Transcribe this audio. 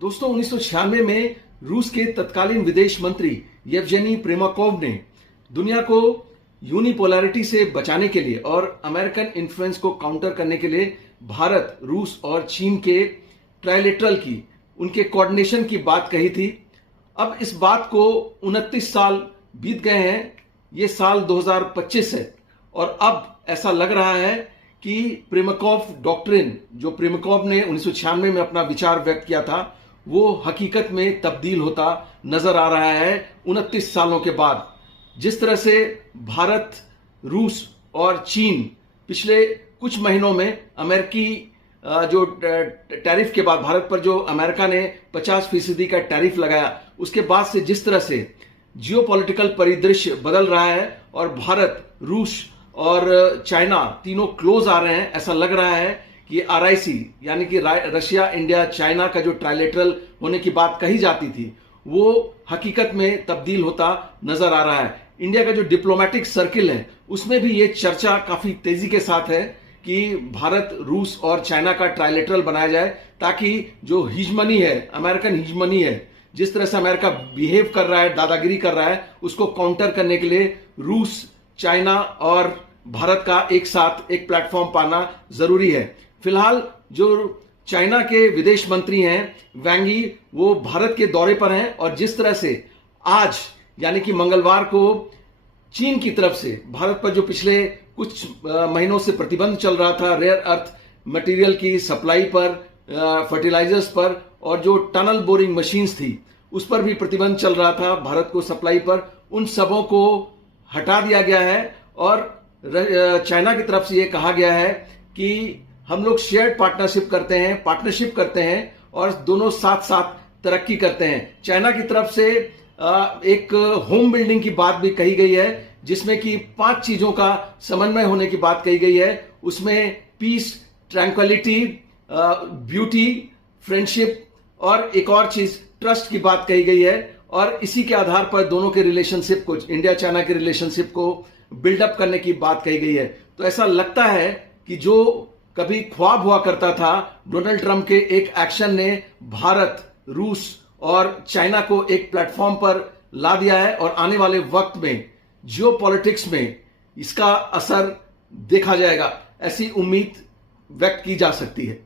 दोस्तों 1996 में रूस के तत्कालीन विदेश मंत्री येवजेनी प्रिमाकोव ने दुनिया को यूनिपोलैरिटी से बचाने के लिए और अमेरिकन इन्फ्लुएंस को काउंटर करने के लिए भारत, रूस और चीन के ट्राइलेटरल की उनके कोऑर्डिनेशन की बात कही थी। अब इस बात को 29 साल बीत गए हैं, ये साल 2025 है और अब ऐसा लग रहा है कि प्रिमाकोव डॉक्ट्रिन, जो प्रिमाकोव ने 1996 में अपना विचार व्यक्त किया था, वो हकीकत में तब्दील होता नजर आ रहा है 29 सालों के बाद। जिस तरह से भारत, रूस और चीन पिछले कुछ महीनों में अमेरिकी जो टैरिफ के बाद भारत पर जो अमेरिका ने 50% का टैरिफ लगाया, उसके बाद से जिस तरह से जियोपॉलिटिकल परिदृश्य बदल रहा है और भारत, रूस और चाइना तीनों क्लोज आ रहे हैं, ऐसा लग रहा है कि आरआईसी यानी कि रशिया, इंडिया, चाइना का जो ट्राइलेटरल होने की बात कही जाती थी, वो हकीकत में तब्दील होता नजर आ रहा है। इंडिया का जो डिप्लोमेटिक सर्किल है उसमें भी ये चर्चा काफी तेजी के साथ है कि भारत, रूस और चाइना का ट्राइलेटरल बनाया जाए, ताकि जो हिजमनी है, अमेरिकन हिजमनी है, जिस तरह से अमेरिका बिहेव कर रहा है, दादागिरी कर रहा है, उसको काउंटर करने के लिए रूस, चाइना और भारत का एक साथ एक प्लेटफॉर्म पाना जरूरी है। फिलहाल जो चाइना के विदेश मंत्री हैं वांग यी, वो भारत के दौरे पर हैं और जिस तरह से आज यानी कि मंगलवार को चीन की तरफ से भारत पर जो पिछले कुछ महीनों से प्रतिबंध चल रहा था रेयर अर्थ मटेरियल की सप्लाई पर, फर्टिलाइजर्स पर और जो टनल बोरिंग मशीन्स थी उस पर भी प्रतिबंध चल रहा था भारत को सप्लाई पर, उन सबों को हटा दिया गया है और चाइना की तरफ से यह कहा गया है कि हम लोग शेयर्ड पार्टनरशिप करते हैं और दोनों साथ साथ तरक्की करते हैं। चाइना की तरफ से एक होम बिल्डिंग की बात भी कही गई है, जिसमें कि 5 चीजों का समन्वय होने की बात कही गई है। उसमें पीस, ट्रैंक्विलिटी, ब्यूटी, फ्रेंडशिप और एक और चीज ट्रस्ट की बात कही गई है और इसी के आधार पर दोनों के रिलेशनशिप को, इंडिया चाइना के रिलेशनशिप को बिल्डअप करने की बात कही गई है। तो ऐसा लगता है कि जो कभी ख्वाब हुआ करता था, डोनाल्ड ट्रंप के एक एक्शन ने भारत, रूस और चाइना को एक प्लेटफॉर्म पर ला दिया है और आने वाले वक्त में जियोपॉलिटिक्स में इसका असर देखा जाएगा, ऐसी उम्मीद व्यक्त की जा सकती है।